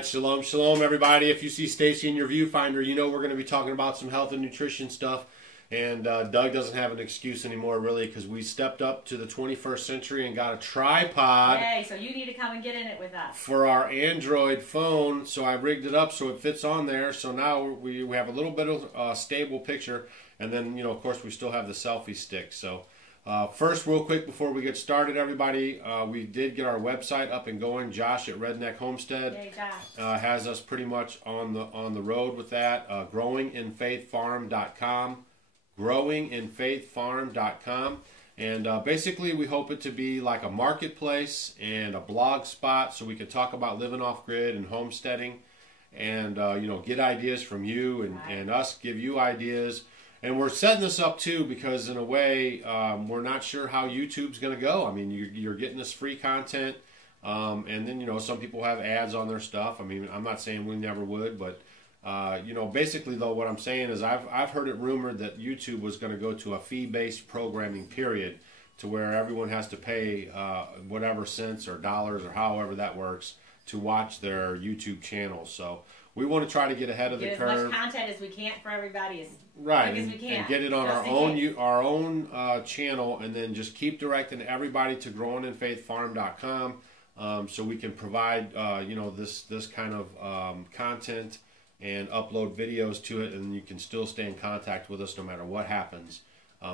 right, shalom, shalom, everybody. If you see Stacy in your viewfinder, you know we're going to be talking about some health and nutrition stuff. And Doug doesn't have an excuse anymore, really, because we stepped up to the 21st century and got a tripod. Hey, so you need to come and get in it with us. For our Android phone, so I rigged it up so it fits on there. So now we have a little bit of a stable picture. And then, you know, of course, we still have the selfie stick. So first, real quick, before we get started, everybody, we did get our website up and going. Josh at Redneck Homestead has us pretty much on the road with that. growinginfaithfarm.com. growinginfaithfarm.com. And basically we hope it to be like a marketplace and a blog spot so we can talk about living off grid and homesteading and you know, get ideas from you and us give you ideas. And we're setting this up too because in a way we're not sure how YouTube's going to go. I mean, you're getting this free content and then, you know, some people have ads on their stuff. I mean, I'm not saying we never would, but you know, basically though, what I'm saying is I've heard it rumored that YouTube was going to go to a fee-based programming period to where everyone has to pay whatever cents or dollars or however that works to watch their YouTube channel. So we want to try to get ahead of the curve. As much content as we can for everybody as right, as we can. And get it on our own channel, and then just keep directing everybody to growinginfaithfarm.com so we can provide you know, this kind of content and upload videos to it, and you can still stay in contact with us no matter what happens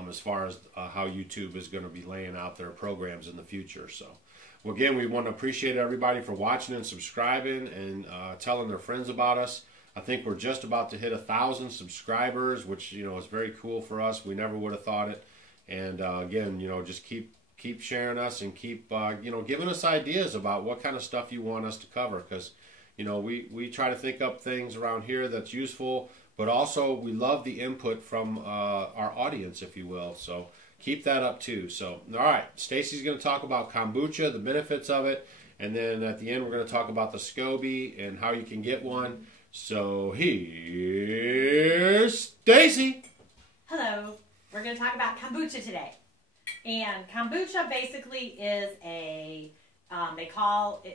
as far as how YouTube is going to be laying out their programs in the future. So, well, again, we want to appreciate everybody for watching and subscribing and telling their friends about us. I think we're just about to hit 1,000 subscribers, which, you know, is very cool for us. We never would have thought it. And again, you know, just keep sharing us and keep you know, giving us ideas about what kind of stuff you want us to cover, because you know, we try to think up things around here that's useful, but also we love the input from our audience, if you will. So keep that up too. So, all right, Stacy's going to talk about kombucha, the benefits of it, and then at the end we're going to talk about the SCOBY and how you can get one. So here's Stacy. Hello. We're going to talk about kombucha today. And kombucha basically is a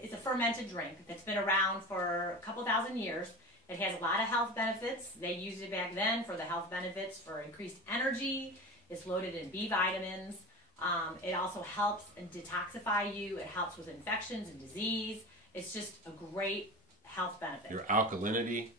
it's a fermented drink that's been around for a couple thousand years. It has a lot of health benefits. They used it back then for the health benefits for increased energy. It's loaded in B vitamins. It also helps and detoxify you. It helps with infections and disease. It's just a great health benefit. Your alkalinity.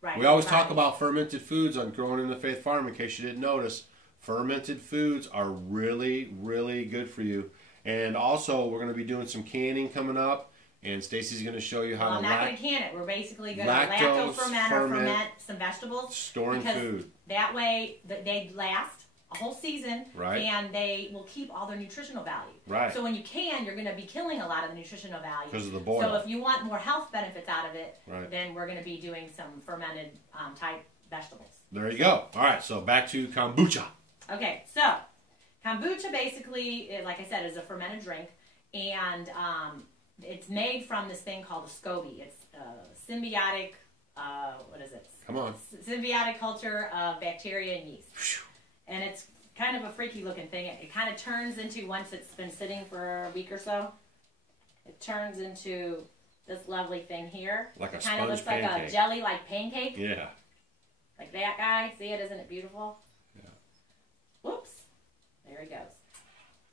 Right. We always talk about fermented foods on Growing in the Faith Farm, in case you didn't notice. Fermented foods are really, really good for you. And also, we're going to be doing some canning coming up, and Stacy's going to show you how to. I'm not going to can it. We're basically going to ferment some vegetables, storing food. That way, they last a whole season, right? And they will keep all their nutritional value, right? So when you can, you're going to be killing a lot of the nutritional value because of the boil. So if you want more health benefits out of it, right, then we're going to be doing some fermented type vegetables. There you go. All right, so back to kombucha. Okay, so kombucha basically, like I said, is a fermented drink, and it's made from this thing called a SCOBY. It's symbiotic, what is it? Come on. Symbiotic culture of bacteria and yeast. And it's kind of a freaky looking thing. It kind of turns into, once it's been sitting for a week or so, it turns into this lovely thing here. Like a it kind of looks pancake. like a jelly-like pancake. Yeah. Like that guy. See it? Isn't it beautiful? Yeah. Whoops. There he goes.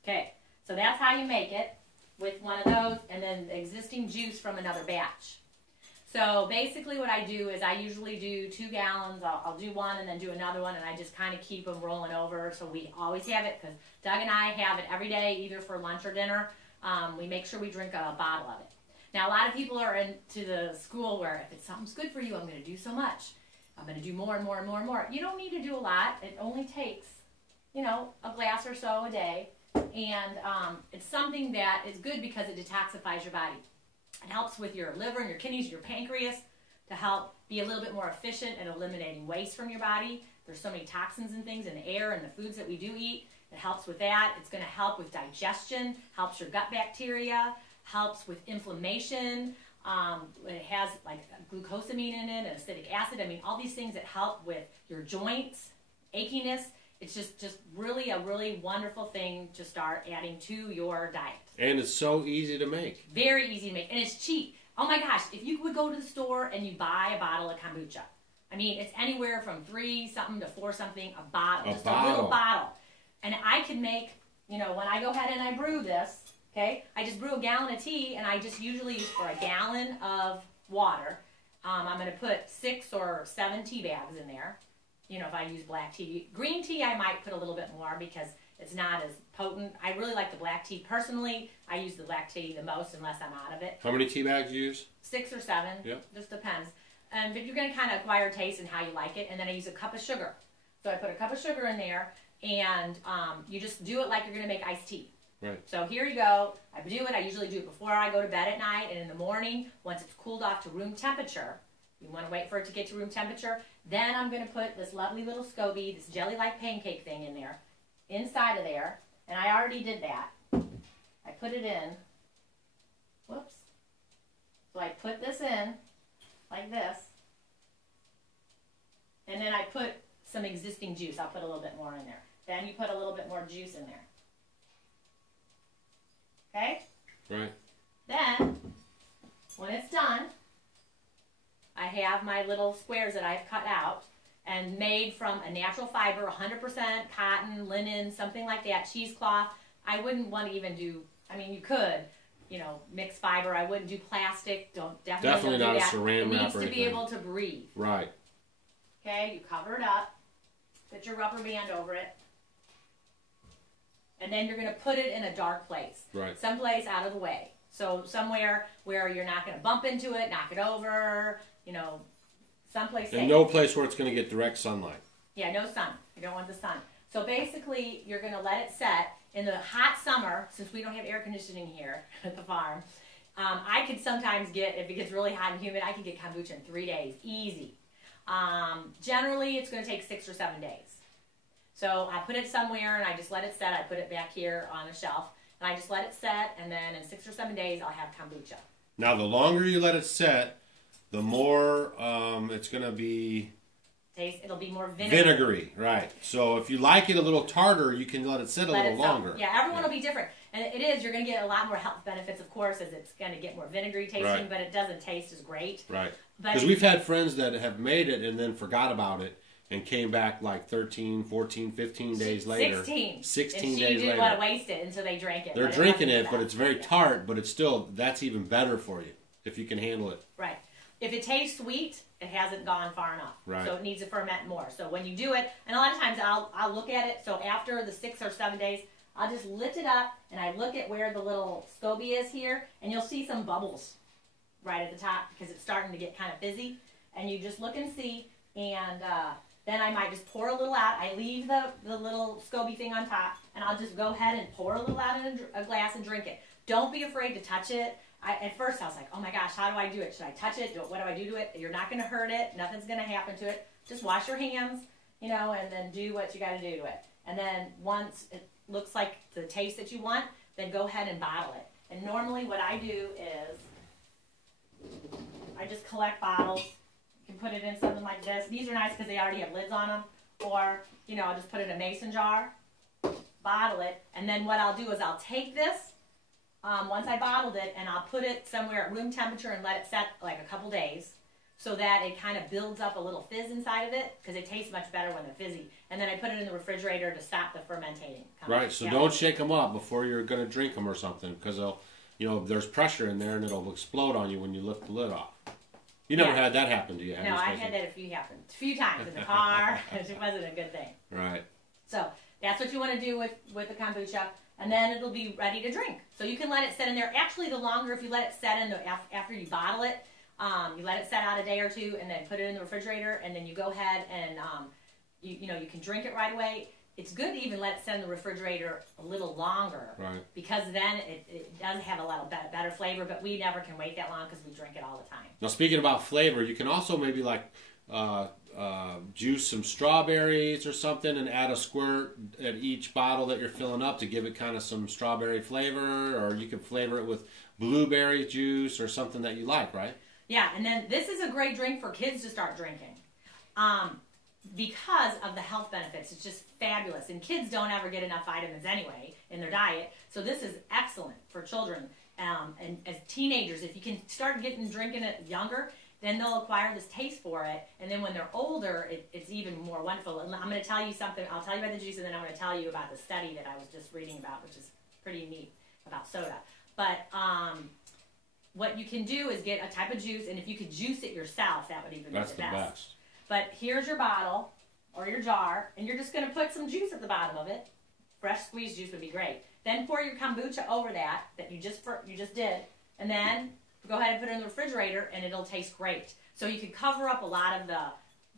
Okay, so that's how you make it with one of those, and then the existing juice from another batch. So basically what I do is I usually do 2 gallons. I'll do one and then do another one, and I just kind of keep them rolling over. So we always have it, because Doug and I have it every day, either for lunch or dinner. We make sure we drink a bottle of it. Now, a lot of people are into the school where if it's something's good for you, I'm going to do so much. I'm going to do more and more and more and more. You don't need to do a lot. It only takes, you know, a glass or so a day. And it's something that is good because it detoxifies your body. It helps with your liver and your kidneys, your pancreas, to help be a little bit more efficient at eliminating waste from your body. There's so many toxins and things in the air and the foods that we do eat. It helps with that. It's going to help with digestion, helps your gut bacteria, helps with inflammation. It has like glucosamine in it and acetic acid. I mean, all these things that help with your joints, achiness. It's just really a really wonderful thing to start adding to your diet. And it's so easy to make. Very easy to make. And it's cheap. Oh my gosh, if you would go to the store and you buy a bottle of kombucha, I mean, it's anywhere from 3 something to 4 something a bottle, just a little bottle. And I could make, you know, when I go ahead and I brew this, okay, I just brew a gallon of tea, and I just usually use for a gallon of water. I'm going to put 6 or 7 tea bags in there. You know, if I use black tea. Green tea, I might put a little bit more because it's not as potent. I really like the black tea. Personally, I use the black tea the most unless I'm out of it. How many tea bags do you use? 6 or 7. Yep. Just depends. But you're going to kind of acquire taste and how you like it. And then I use a cup of sugar. So I put a cup of sugar in there, and you just do it like you're going to make iced tea. Right. So here you go. I do it. I usually do it before I go to bed at night, and in the morning, once it's cooled off to room temperature. You want to wait for it to get to room temperature. Then I'm going to put this lovely little SCOBY, this jelly-like pancake thing in there, inside of there. And I already did that. I put it in. Whoops. So I put this in like this. And then I put some existing juice. I'll put a little bit more in there. Then you put a little bit more juice in there. Okay? Right. Then, when it's done, I have my little squares that I've cut out and made from a natural fiber, 100% cotton, linen, something like that, cheesecloth. I wouldn't want to even do, I mean, you could, you know, mix fiber. I wouldn't do plastic. Definitely don't not do a that. saran It wrap needs or to be anything. able to breathe. Right. Okay, you cover it up, put your rubber band over it, and then you're going to put it in a dark place. Right. Someplace out of the way. So somewhere where you're not going to bump into it, knock it over, you know, someplace safe. And no place where it's going to get direct sunlight. Yeah, no sun. You don't want the sun. So basically, you're going to let it set. In the hot summer, since we don't have air conditioning here at the farm, I could sometimes get, if it gets really hot and humid, I could get kombucha in 3 days. Easy. Generally, it's going to take 6 or 7 days. So I put it somewhere, and I just let it set. I put it back here on a shelf, and I just let it set, and then in 6 or 7 days, I'll have kombucha. Now, the longer you let it set, the more it's going to be... It'll be more vinegary. Vinegary, right. So if you like it a little tartar, you can let it sit a little longer. Yeah, everyone will be different. And it is, you're going to get a lot more health benefits, of course, as it's going to get more vinegary tasting, Right. but it doesn't taste as great. Right. But Because we've had friends that have made it and then forgot about it and came back like 13, 14, 15 days later. 16. 16 and days later. she didn't want to waste it, and so they drank it. They're but drinking it, wasn't but that. it's very tart, but it's still, that's even better for you if you can handle it. Right. If it tastes sweet, it hasn't gone far enough. Right. So it needs to ferment more. So when you do it, and a lot of times I'll look at it, so after the 6 or 7 days, I'll just lift it up, and I look at where the little SCOBY is here, and you'll see some bubbles right at the top because it's starting to get kind of fizzy. And you just look and see, and then I might just pour a little out. I leave the little SCOBY thing on top, and I'll just go ahead and pour a little out in a glass and drink it. Don't be afraid to touch it. At first, I was like, oh my gosh, how do I do it? Should I touch it? What do I do to it? You're not going to hurt it. Nothing's going to happen to it. Just wash your hands, you know, and then do what you got to do to it. And then once it looks like the taste that you want, then go ahead and bottle it. And normally what I do is I just collect bottles. You can put it in something like this. These are nice because they already have lids on them. Or, you know, I'll just put it in a mason jar, bottle it, and then what I'll do is I'll take this, once I bottled it, and I'll put it somewhere at room temperature and let it set like a couple days so that it kind of builds up a little fizz inside of it because it tastes much better when they're fizzy. And then I put it in the refrigerator to stop the fermentating. Right, so don't shake them up before you're going to drink them or something because they'll, you know, there's pressure in there and it'll explode on you when you lift the lid off. You never had that happen to you? No, I've had that a few times in the car. It wasn't a good thing. Right. So that's what you want to do with the kombucha, and then it'll be ready to drink. So you can let it sit in there. Actually, the longer, if you let it set in after you bottle it, you let it set out a day or two, and then put it in the refrigerator, and then you go ahead and you know, you can drink it right away. It's good to even let it sit in the refrigerator a little longer, right? Because then it does have a little better flavor, but we never can wait that long because we drink it all the time. Now, speaking about flavor, you can also maybe like juice some strawberries or something and add a squirt at each bottle that you're filling up to give it kind of some strawberry flavor, or you can flavor it with blueberry juice or something that you like, right? Yeah, and then this is a great drink for kids to start drinking. Because of the health benefits. It's just fabulous. And kids don't ever get enough vitamins anyway in their diet. So this is excellent for children. And as teenagers, if you can start drinking it younger, then they'll acquire this taste for it. And then when they're older, it's even more wonderful. And I'm going to tell you something. I'll tell you about the juice, and then I'm going to tell you about the study that I was just reading about, which is pretty neat about soda. But what you can do is get a type of juice, and if you could juice it yourself, that would even be the best. But here's your bottle or your jar, and you're just going to put some juice at the bottom of it. Fresh squeezed juice would be great. Then pour your kombucha over that you just did, and then go ahead and put it in the refrigerator, and it'll taste great. So you could cover up a lot of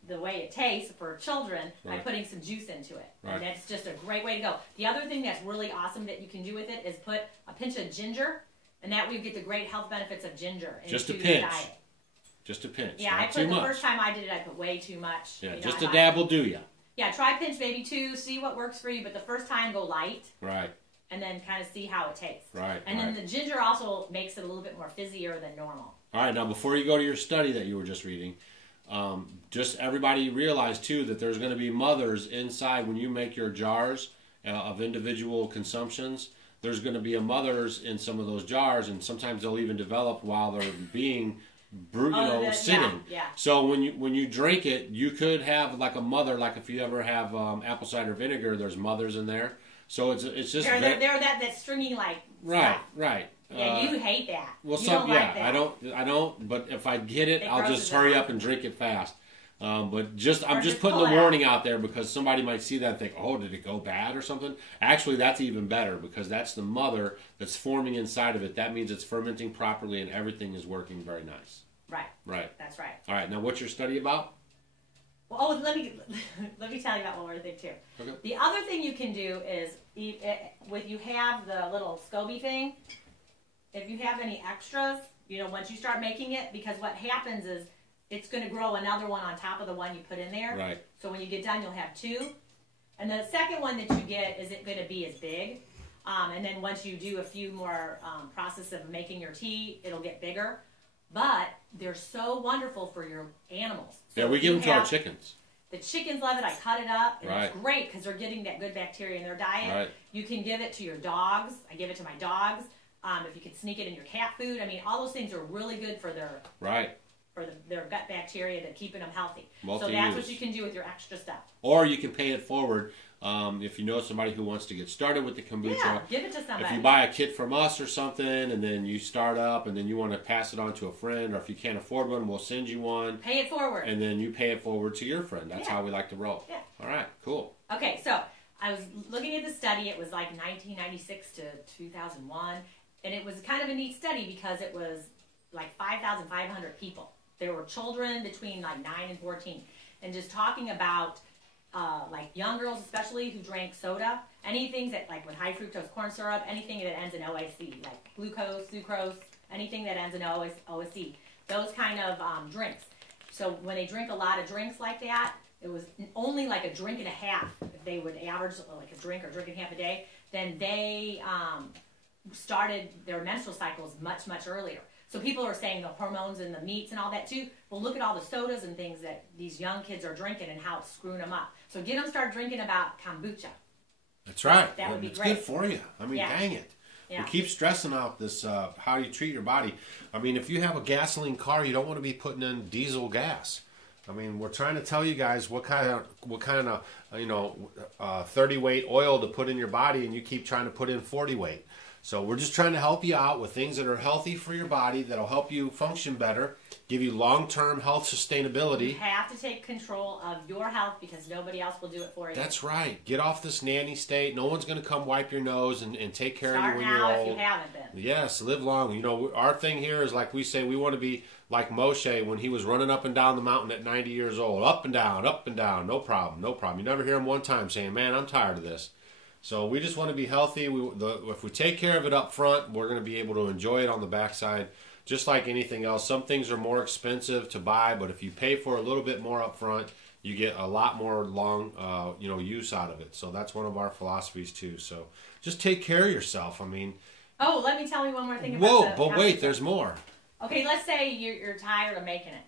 the way it tastes for children by putting some juice into it. Right. And that's just a great way to go. The other thing that's really awesome that you can do with it is put a pinch of ginger, and that way you get the great health benefits of ginger into your diet. Just a pinch. Yeah, I put the first time I did it, I put way too much. Yeah, just a dab will do you. Yeah, try pinch maybe 2, see what works for you, but the first time go light. Right. And then kind of see how it tastes. Right. And then the ginger also makes it a little bit more fizzier than normal. All right, now before you go to your study that you were just reading, just everybody realize too that there's going to be mothers inside when you make your jars of individual consumptions. There's going to be a mothers in some of those jars, and sometimes they'll even develop while they're being sitting. Yeah. So when you drink it, you could have like a mother, like if you ever have apple cider vinegar, there's mothers in there. So it's just they're that stringy like right stuff. Right. Yeah, you hate that. Well, you don't like that. I don't. But if I get it, I'll just hurry up and drink it fast. But I'm just putting the warning out there because somebody might see that and think, oh, did it go bad or something? Actually, that's even better because that's the mother that's forming inside of it. That means it's fermenting properly and everything is working very nice. Right. Right. That's right. All right. Now, what's your study about? Well, let me tell you about one more thing too. Okay. The other thing you can do is you have the little SCOBY thing. If you have any extras, once you start making it, because what happens is it's going to grow another one on top of the one you put in there. Right. So when you get done, you'll have 2. And the second one that you get isn't going to be as big. And then once you do a few more process of making your tea, it'll get bigger. But they're so wonderful for your animals. So yeah, we give them to our chickens. The chickens love it. I cut it up, and right. It's great because they're getting that good bacteria in their diet. Right. You can give it to your dogs. I give it to my dogs. If you could sneak it in your cat food, all those things are really good for their their gut bacteria, to keeping them healthy. So that's what you can do with your extra stuff. Or you can pay it forward. If you know somebody who wants to get started with the kombucha, yeah, give it to somebody. If you buy a kit from us or something, and then you start up, and then you want to pass it on to a friend, or if you can't afford one, we'll send you one. Pay it forward. And then you pay it forward to your friend. That's how we like to roll. Yeah. All right, cool. Okay, so I was looking at the study. It was like 1996 to 2001, and it was kind of a neat study because it was like 5,500 people. There were children between like 9 and 14, and just talking about like young girls especially who drank soda, anything that like with high fructose corn syrup, anything that ends in OSC, like glucose, sucrose, anything that ends in OSC, those kind of drinks. So when they drink a lot of drinks like that, it was only like a drink and a half. If they would average like a drink or drink and a half a day, then they started their menstrual cycles much, much earlier. So people are saying the hormones and the meats and all that too. Well, look at all the sodas and things that these young kids are drinking and how it's screwing them up. So get them start drinking about kombucha. That's right. That would be it's great. Good for you. Dang it. Yeah. We keep stressing out this how you treat your body. If you have a gasoline car, you don't want to be putting in diesel gas. We're trying to tell you guys what kind of 30 weight oil to put in your body, and you keep trying to put in 40 weight. So we're just trying to help you out with things that are healthy for your body, that'll help you function better, give you long-term health sustainability. You have to take control of your health because nobody else will do it for you. That's right. Get off this nanny state. No one's going to come wipe your nose and take care of you when you're old. Start now if you haven't been. Yes, live long. Our thing here is like we say, we want to be like Moshe when he was running up and down the mountain at 90 years old. Up and down, no problem, no problem. You never hear him one time saying, man, I'm tired of this. So we just want to be healthy. If we take care of it up front, we're going to be able to enjoy it on the backside, just like anything else. Some things are more expensive to buy, but if you pay for a little bit more up front, you get a lot more long, use out of it. So that's one of our philosophies too. So just take care of yourself. Oh, let me tell you one more thing about but wait, there's more. Okay, let's say you're tired of making it,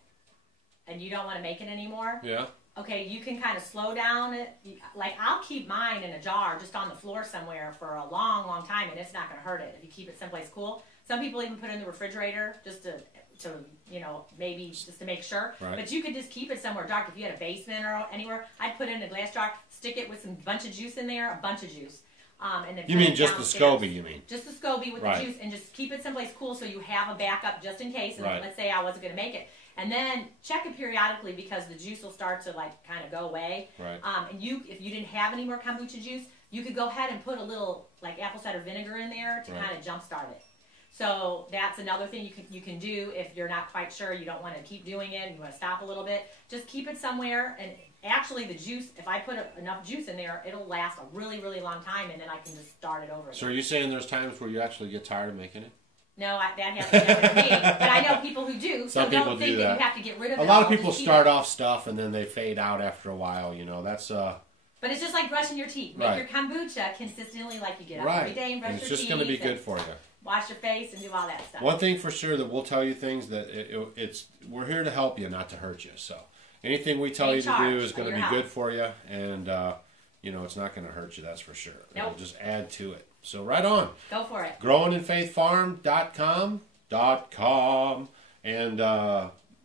and you don't want to make it anymore. Yeah. Okay, you can kind of slow down it. Like, I'll keep mine in a jar just on the floor somewhere for a long, long time, and it's not going to hurt it if you keep it someplace cool. Some people even put it in the refrigerator just to you know, maybe just to make sure. Right. But you could just keep it somewhere dark. If you had a basement or anywhere, I'd put it in a glass jar, stick it with some bunch of juice in there, a bunch of juice. And then you mean just downstairs. The SCOBY, you mean? Just the SCOBY with the juice, and just keep it someplace cool so you have a backup just in case. And let's say I wasn't going to make it. And then check it periodically because the juice will start to like kind of go away. Right. And if you didn't have any more kombucha juice, you could go ahead and put a little like apple cider vinegar in there to kind of jumpstart it. So that's another thing you can do if you're not quite sure, you don't want to keep doing it, and you want to stop a little bit. Just keep it somewhere, and actually the juice, if I put enough juice in there, it'll last a really, really long time, and then I can just start it over again. So are you saying there's times where you actually get tired of making it? No, that hasn't happened to me, but I know people who do. Some people don't do think that. You have to get rid of it. A lot of people start off stuff and then they fade out after a while. You know, that's But it's just like brushing your teeth. Make your kombucha consistently, like you get up every day and brush your teeth. It's just going to be good for you. Wash your face and do all that stuff. One thing for sure that we'll tell you things that we're here to help you, not to hurt you. So anything we tell you to do is going to be good for you, and you know, it's not going to hurt you. That's for sure. Nope. It'll just add to it. So right on. Go for it. growinginfaithfarm.com. And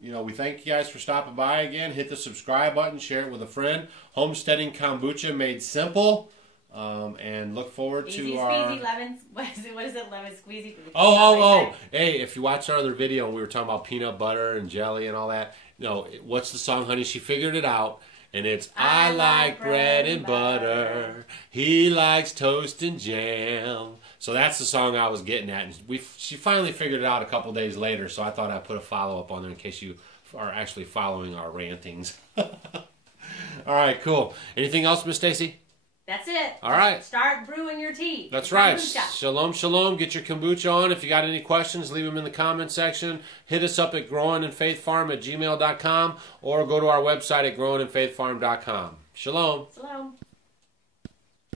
you know, we thank you guys for stopping by again. Hit the subscribe button, share it with a friend. Homesteading kombucha made simple. And look forward to our... Easy squeezy lemon... What is it? Lemon squeezy? Oh. Hey, if you watched our other video and we were talking about peanut butter and jelly and all that, you know, what's the song, honey? She figured it out. And it's, I like bread and butter. He likes toast and jam. So that's the song I was getting at. And she finally figured it out a couple days later, so I thought I'd put a follow-up on there in case you are actually following our rantings. All right, cool. Anything else, Miss Stacy? That's it. All right. Start brewing your tea. That's right. Shalom, shalom. Get your kombucha on. If you got any questions, leave them in the comment section. Hit us up at growinginfaithfarm@gmail.com or go to our website at growinginfaithfarm.com. Shalom. Shalom.